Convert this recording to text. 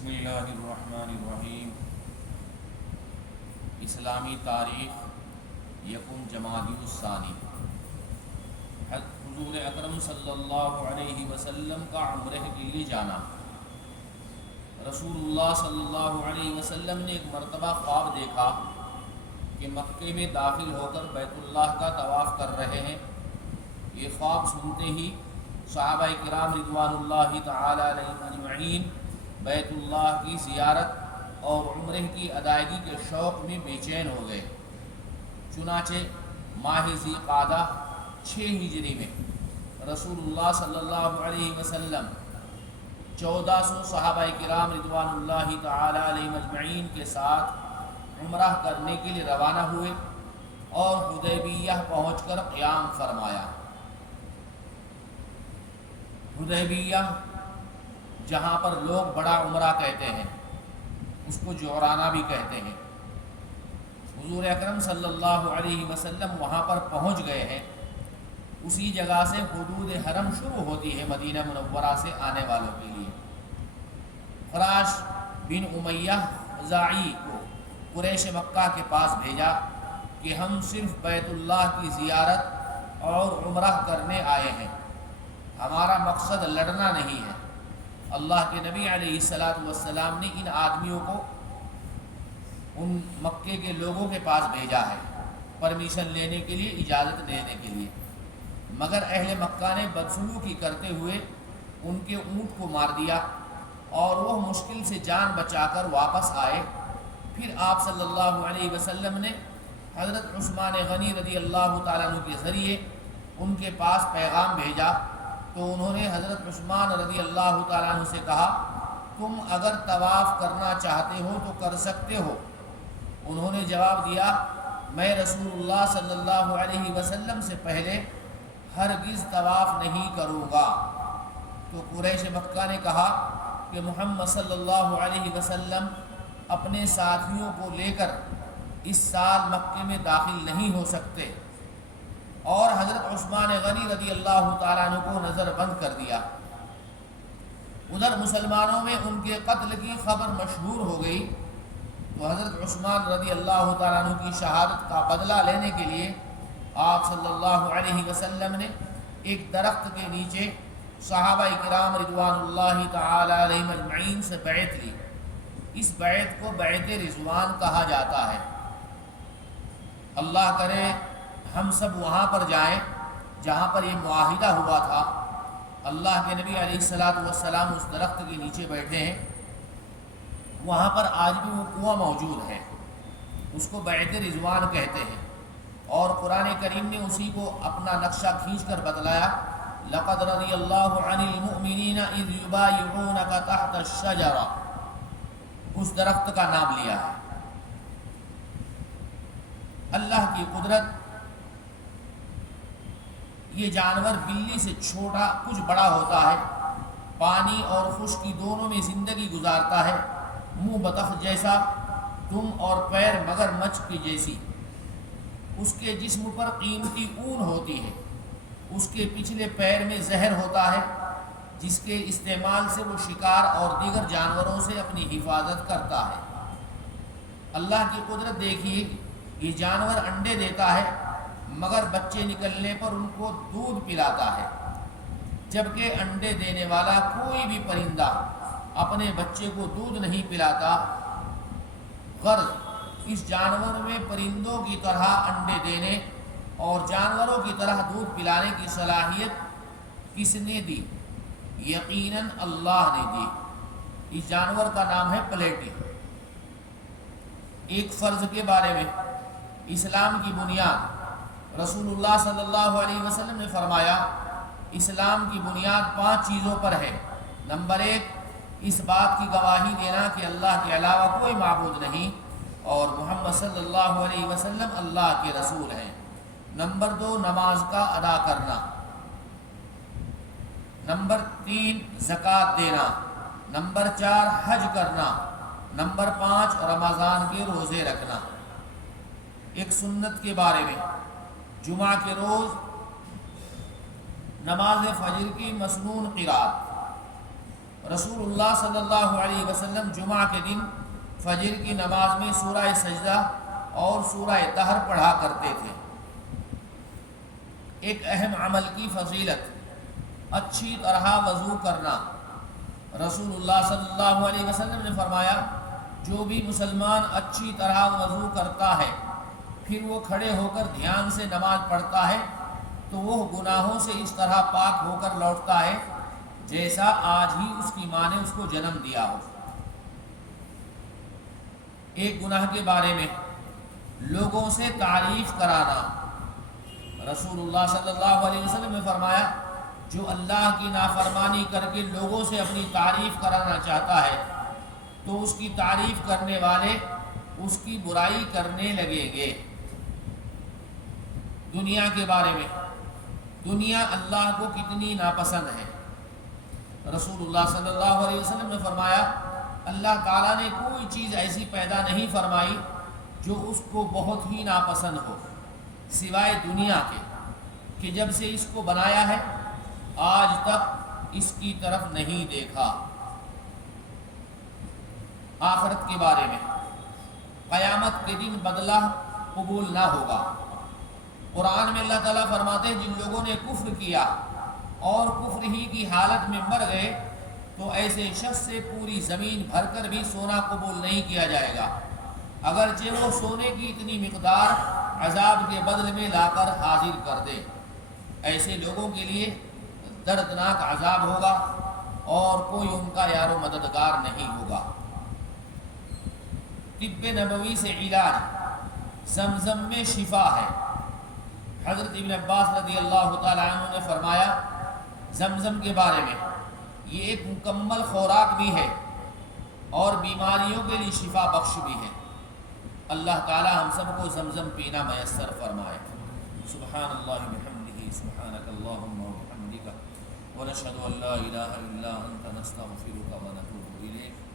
بسم اللہ الرحمن الرحیم۔ اسلامی تاریخ یکم جمادی الثانی۔ حضور اکرم صلی اللہ علیہ وسلم کا عمرہ کے لیے جانا۔ رسول اللہ صلی اللہ علیہ وسلم نے ایک مرتبہ خواب دیکھا کہ مکے میں داخل ہو کر بیت اللہ کا طواف کر رہے ہیں۔ یہ خواب سنتے ہی صحابہ کرام رضوان اللہ تعالی علیہم اجمعین بیت اللہ کی زیارت اور عمرہ کی ادائیگی کے شوق میں بے چین ہو گئے۔ چنانچہ ماہ ذی قعدہ 6 ہجری میں رسول اللہ صلی اللہ علیہ وسلم 1400 صحابہ کرام رضوان اللہ تعالی علیہم اجمعین کے ساتھ عمرہ کرنے کے لیے روانہ ہوئے اور حدیبیہ پہنچ کر قیام فرمایا۔ حدیبیہ جہاں پر لوگ بڑا عمرہ کہتے ہیں، اس کو جعرانہ بھی کہتے ہیں، حضور اکرم صلی اللہ علیہ وسلم وہاں پر پہنچ گئے ہیں۔ اسی جگہ سے حدود حرم شروع ہوتی ہے مدینہ منورہ سے آنے والوں کے لیے۔ فراش بن امیہ خزاعی کو قریش مکہ کے پاس بھیجا کہ ہم صرف بیت اللہ کی زیارت اور عمرہ کرنے آئے ہیں، ہمارا مقصد لڑنا نہیں ہے۔ اللہ کے نبی علیہ السلام نے ان آدمیوں کو ان مکے کے لوگوں کے پاس بھیجا ہے پرمیشن لینے کے لیے، اجازت دینے کے لیے، مگر اہل مکہ نے بدسلوکی کرتے ہوئے ان کے اونٹ کو مار دیا اور وہ مشکل سے جان بچا کر واپس آئے۔ پھر آپ صلی اللہ علیہ وسلم نے حضرت عثمان غنی رضی اللہ تعالیٰ عنہ کے ذریعے ان کے پاس پیغام بھیجا تو انہوں نے حضرت عثمان رضی اللہ تعالیٰ عنہ سے کہا، تم اگر طواف کرنا چاہتے ہو تو کر سکتے ہو۔ انہوں نے جواب دیا، میں رسول اللہ صلی اللہ علیہ وسلم سے پہلے ہرگز طواف نہیں کروں گا۔ تو قریش مکہ نے کہا کہ محمد صلی اللہ علیہ وسلم اپنے ساتھیوں کو لے کر اس سال مکے میں داخل نہیں ہو سکتے، اور حضرت عثمان غنی رضی اللہ تعالیٰ عنہ کو نظر بند کر دیا۔ ادھر مسلمانوں میں ان کے قتل کی خبر مشہور ہو گئی تو حضرت عثمان رضی اللہ تعالیٰ عنہ کی شہادت کا بدلہ لینے کے لیے آپ صلی اللہ علیہ وسلم نے ایک درخت کے نیچے صحابہ کرام رضوان اللہ تعالی علیہم اجمعین سے بیعت لی۔ اس بیعت کو بیعت رضوان کہا جاتا ہے۔ اللہ کرے ہم سب وہاں پر جائیں جہاں پر یہ معاہدہ ہوا تھا۔ اللہ کے نبی علیہ السلام اس درخت کے نیچے بیٹھے ہیں، وہاں پر آج بھی وہ کنواں موجود ہے، اس کو بیعت رضوان کہتے ہیں، اور قرآن کریم نے اسی کو اپنا نقشہ کھینچ کر بتلایا، لقد رضی اللہ عن المؤمنین اذ یبایعونک تحت الشجرہ، اس درخت کا نام لیا ہے۔ اللہ کی قدرت، یہ جانور بلی سے چھوٹا کچھ بڑا ہوتا ہے، پانی اور خشکی دونوں میں زندگی گزارتا ہے، منہ بطخ جیسا، دم اور پیر مگر مچھ کی جیسی، اس کے جسم پر قیمتی اون ہوتی ہے، اس کے پچھلے پیر میں زہر ہوتا ہے جس کے استعمال سے وہ شکار اور دیگر جانوروں سے اپنی حفاظت کرتا ہے۔ اللہ کی قدرت دیکھیے، یہ جانور انڈے دیتا ہے مگر بچے نکلنے پر ان کو دودھ پلاتا ہے، جبکہ انڈے دینے والا کوئی بھی پرندہ اپنے بچے کو دودھ نہیں پلاتا۔ غرض اس جانور میں پرندوں کی طرح انڈے دینے اور جانوروں کی طرح دودھ پلانے کی صلاحیت کس نے دی؟ یقیناً اللہ نے دی۔ اس جانور کا نام ہے پلیٹی۔ ایک فرض کے بارے میں، اسلام کی بنیاد، رسول اللہ صلی اللہ علیہ وسلم نے فرمایا، اسلام کی بنیاد 5 چیزوں پر ہے۔ نمبر 1، اس بات کی گواہی دینا کہ اللہ کے علاوہ کوئی معبود نہیں اور محمد صلی اللہ علیہ وسلم اللہ کے رسول ہیں۔ نمبر 2، نماز کا ادا کرنا۔ نمبر 3، زکوٰۃ دینا۔ نمبر 4، حج کرنا۔ نمبر 5، رمضان کے روزے رکھنا۔ ایک سنت کے بارے میں، جمعہ کے روز نماز فجر کی مسنون قرات، رسول اللہ صلی اللہ علیہ وسلم جمعہ کے دن فجر کی نماز میں سورہ سجدہ اور سورہ طہر پڑھا کرتے تھے۔ ایک اہم عمل کی فضیلت اچھی طرح وضو کرنا۔ رسول اللہ صلی اللہ علیہ وسلم نے فرمایا جو بھی مسلمان اچھی طرح وضو کرتا ہے پھر وہ کھڑے ہو کر دھیان سے نماز پڑھتا ہے تو وہ گناہوں سے اس طرح پاک ہو کر لوٹتا ہے جیسا آج ہی اس کی ماں نے اس کو جنم دیا ہو۔ ایک گناہ کے بارے میں لوگوں سے تعریف کرانا۔ رسول اللہ صلی اللہ علیہ وسلم نے فرمایا جو اللہ کی نافرمانی کر کے لوگوں سے اپنی تعریف کرانا چاہتا ہے تو اس کی تعریف کرنے والے اس کی برائی کرنے لگیں گے۔ دنیا کے بارے میں دنیا اللہ کو کتنی ناپسند ہے۔ رسول اللہ صلی اللہ علیہ وسلم نے فرمایا اللہ تعالیٰ نے کوئی چیز ایسی پیدا نہیں فرمائی جو اس کو بہت ہی ناپسند ہو سوائے دنیا کے کہ جب سے اس کو بنایا ہے آج تک اس کی طرف نہیں دیکھا۔ آخرت کے بارے میں قیامت کے دن بدلہ قبول نہ ہوگا۔ قرآن میں اللہ تعالیٰ فرماتے ہیں جن لوگوں نے کفر کیا اور کفر ہی کی حالت میں مر گئے تو ایسے شخص سے پوری زمین بھر کر بھی سونا قبول نہیں کیا جائے گا اگرچہ وہ سونے کی اتنی مقدار عذاب کے بدل میں لا کر حاضر کر دے۔ ایسے لوگوں کے لیے دردناک عذاب ہوگا اور کوئی ان کا یار و مددگار نہیں ہوگا۔ طب نبوی سے علاج زمزم میں شفا ہے۔ حضرت ابن عباس رضی اللہ تعالی عنہ نے فرمایا زمزم کے بارے میں یہ ایک مکمل خوراک بھی ہے اور بیماریوں کے لیے شفا بخش بھی ہے۔ اللہ تعالی ہم سب کو زمزم پینا میسر فرمائے۔ سبحان اللہ بحمدہ سبحانک اللہم وبحمدک ونشہد ان لا الہ الا انت نستغفرک ونتوب الیک۔